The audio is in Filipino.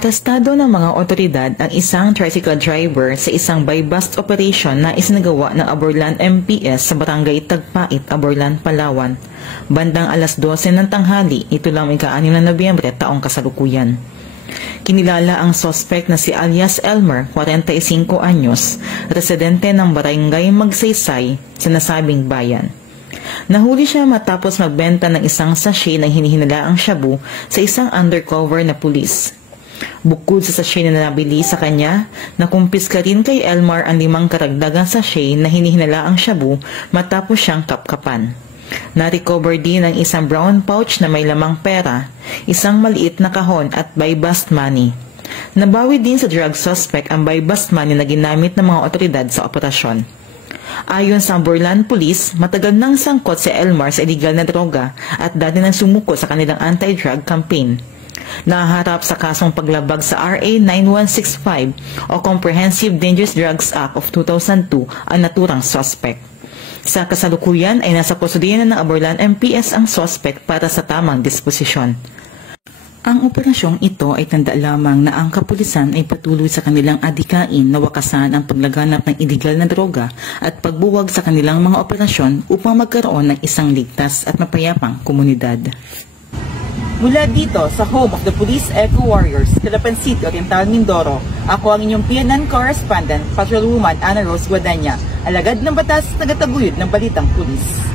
Arestado ng mga otoridad ang isang tricycle driver sa isang buy-bust operation na isinagawa ng Aborlan MPS sa Barangay Tagpait, Aborlan, Palawan. Bandang alas 12 ng tanghali, ito lang ika-6 na Nobyembre taong kasalukuyan. Kinilala ang suspect na si alias Elmer, 45 anyos, residente ng Barangay Magsaysay sa nasabing bayan. Nahuli siya matapos magbenta ng isang sachet ng hinihinalaang shabu sa isang undercover na pulis. Bukod sa sachet na nabili sa kanya, nakumpiska rin kay Elmer ang 5 karagdagang sachet na hinihinalaang shabu matapos siyang kapkapan. Na-recover din ang isang brown pouch na may lamang pera, isang maliit na kahon at buy-bust money. Nabawi din sa drug suspect ang buy-bust money na ginamit ng mga otoridad sa operasyon. Ayon sa Aborlan Police, matagal nang sangkot si Elmer sa illegal na droga at dati nang sumuko sa kanilang anti-drug campaign. Nahaharap sa kasong paglabag sa RA 9165 o Comprehensive Dangerous Drugs Act of 2002 ang naturang suspect. Sa kasalukuyan ay nasa kustodiya na ng Aborlan MPS ang suspect para sa tamang disposisyon. Ang operasyong ito ay tanda lamang na ang kapulisan ay patuloy sa kanilang adikain na wakasan ang paglaganap ng illegal na droga at pagbuwag sa kanilang mga operasyon upang magkaroon ng isang ligtas at mapayapang komunidad. Mula dito sa home of the Police Eco Warriors, Calapan City, Oriental, Mindoro, ako ang inyong PNN correspondent, Patrolwoman Ana Rose Guadagna, alagad ng batas, tagataguyod ng Balitang Pulis.